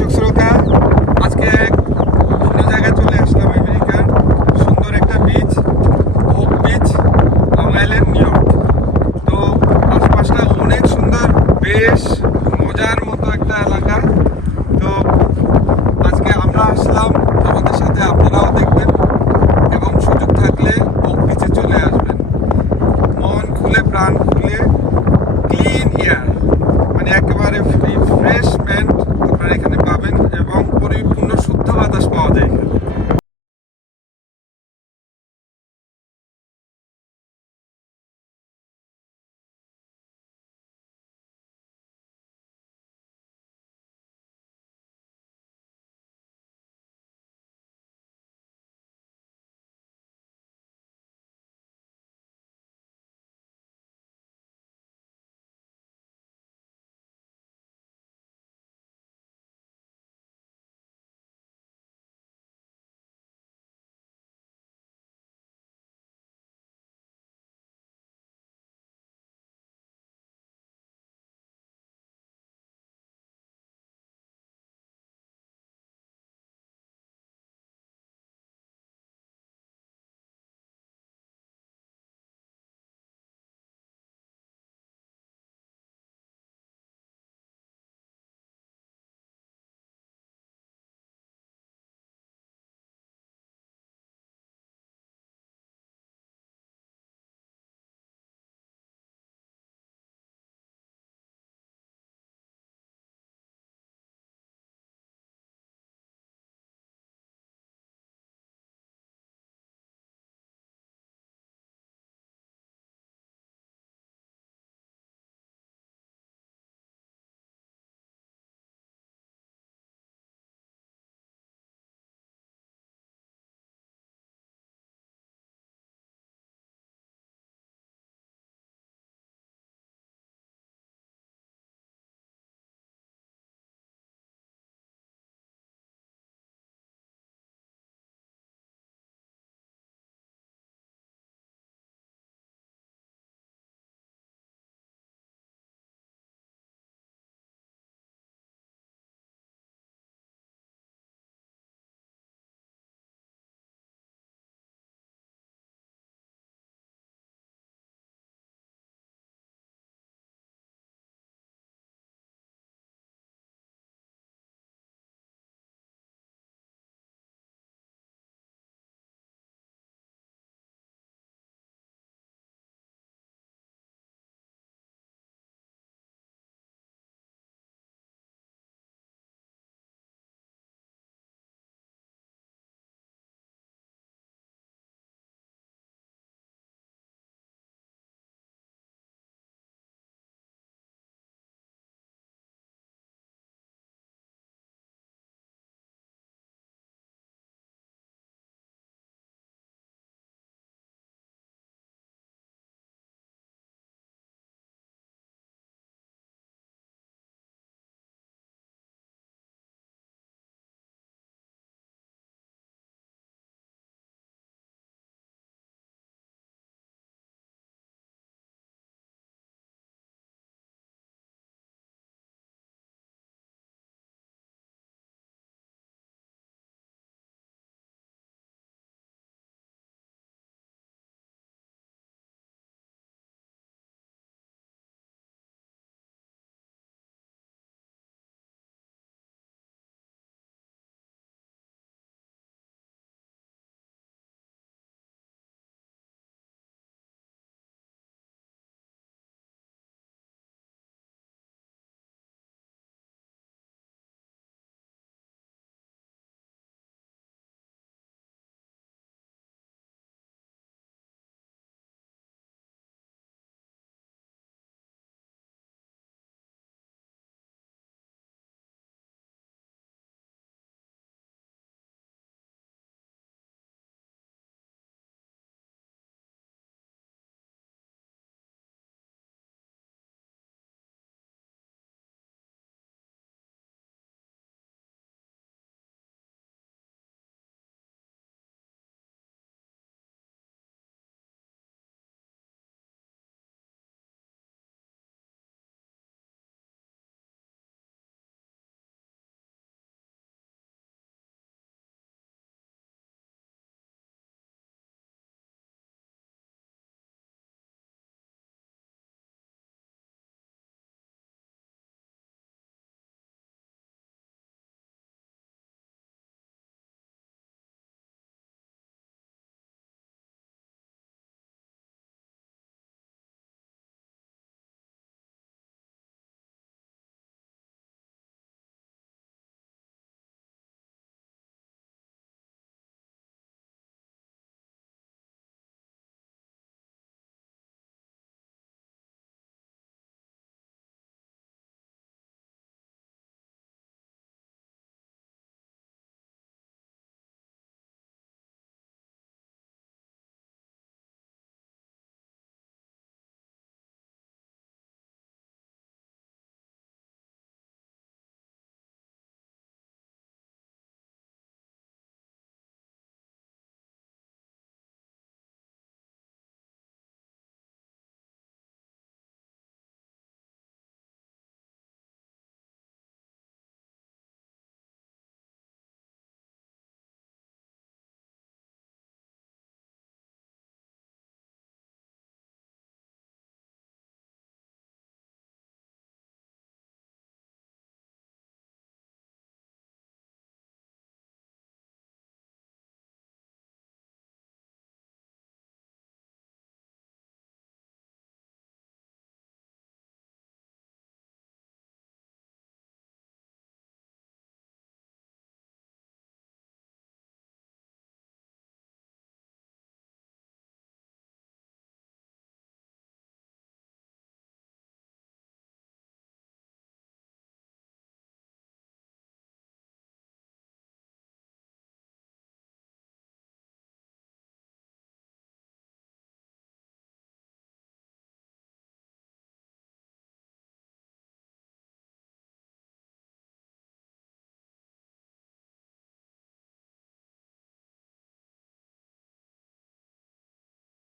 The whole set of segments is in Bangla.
দর্শক শ্রোতা, আজকে এক ভিন্ন জায়গায় চলে আসলাম। আমেরিকার সুন্দর একটা beach, Oak Beach, Long Island, New York. তো আশপাশটা অনেক সুন্দর, বেশ মজার মতো একটা এলাকা। তো আজকে আমরা আসলাম, আমাদের সাথে আপনারাও দেখবেন এবং সুযোগ থাকলে ওক বিচে চলে আসবেন। মন খুলে, প্রাণ খুলে, ক্লিন এয়ার, মানে একেবারে ফ্রি ফ্রেশ প্যান্ট আপনারা এখানে পাবেন এবং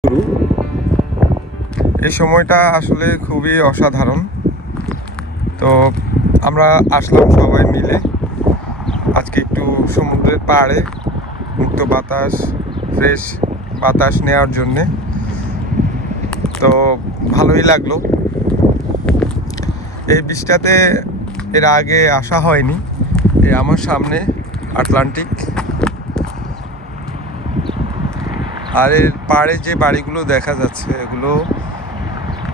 শুরু। এই সময়টা আসলে খুবই অসাধারণ। তো আমরা আসলাম সবাই মিলে আজকে একটু সমুদ্রের পাড়ে মুক্ত বাতাস, ফ্রেশ বাতাস নেওয়ার জন্যে। তো ভালোই লাগলো। এই বীজটাতে এর আগে আসা হয়নি। এই আমার সামনে আটলান্টিক, আর এর পাড়ে যে বাড়িগুলো দেখা যাচ্ছে এগুলো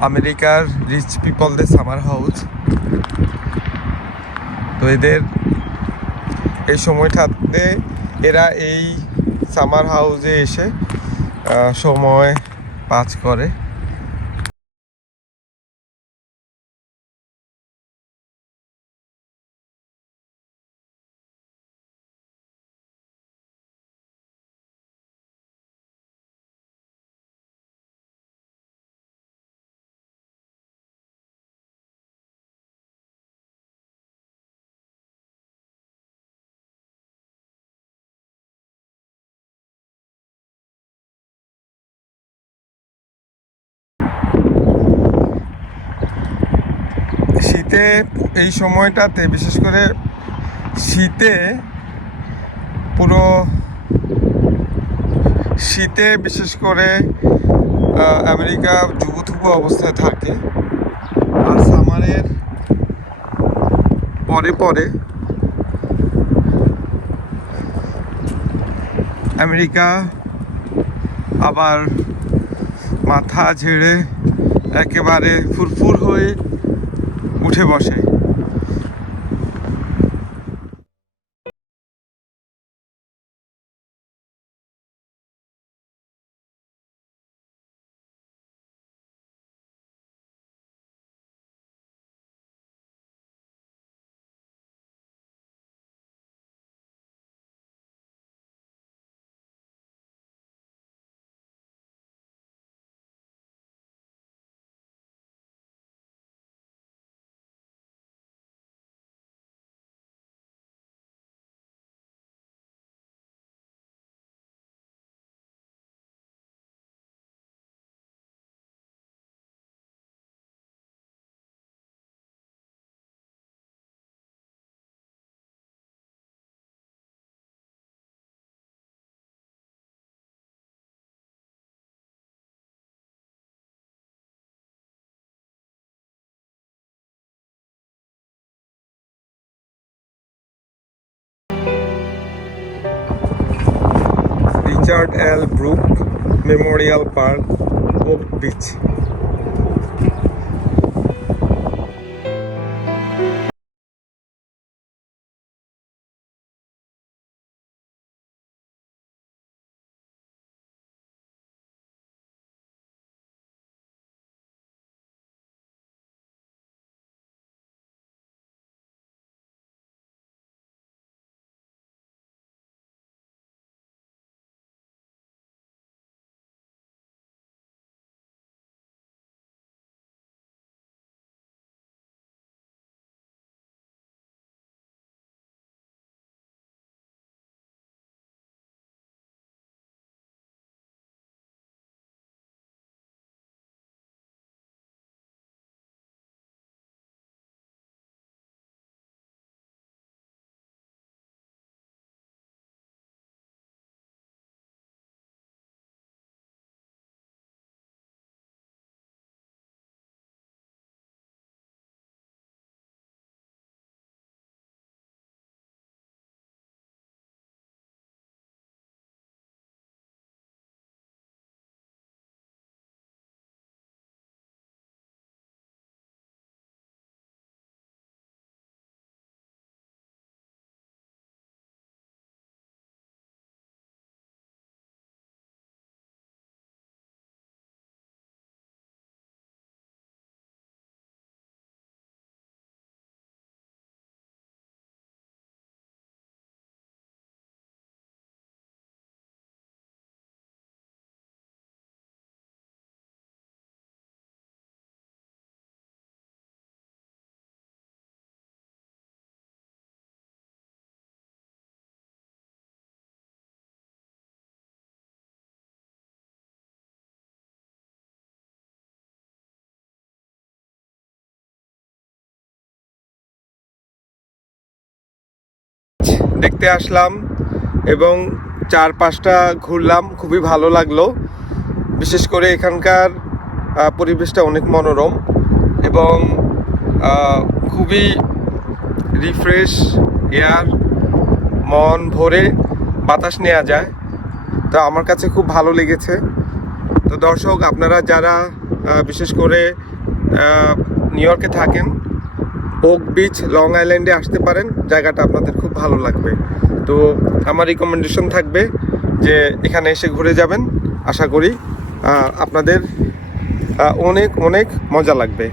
আমেরিকার রিচ পিপলদের সামার হাউস। তো এদের এই সময়টাতে এরা এই সামার হাউসে এসে সময় পাস করে। শীতে এই সময়টাতে, বিশেষ করে শীতে পুরো শীতে বিশেষ করে আমেরিকা জুবুথুবু অবস্থায় থাকে। আর সামারের পরে পরে আমেরিকা আবার মাথা ঝেড়ে একেবারে ফুরফুর হয়ে উঠে বসে। Richard L Brook Memorial Park, Oak Beach. দেখতে আসলাম এবং 4-5টা ঘুরলাম, খুবই ভালো লাগলো। বিশেষ করে এখানকার পরিবেশটা অনেক মনোরম এবং খুবই রিফ্রেশ এয়ার, মন ভরে বাতাস নেওয়া যায়। তো আমার কাছে খুব ভালো লেগেছে। তো দর্শক, আপনারা যারা বিশেষ করে নিউ ইয়র্কে থাকেন, ওক বিচ লং আইল্যান্ডে আসতে পারেন, জায়গাটা আপনাদের খুব ভালো লাগবে। তো আমার রিকমেন্ডেশন থাকবে যে এখানে এসে ঘুরে যাবেন, আশা করি আপনাদের অনেক অনেক মজা লাগবে।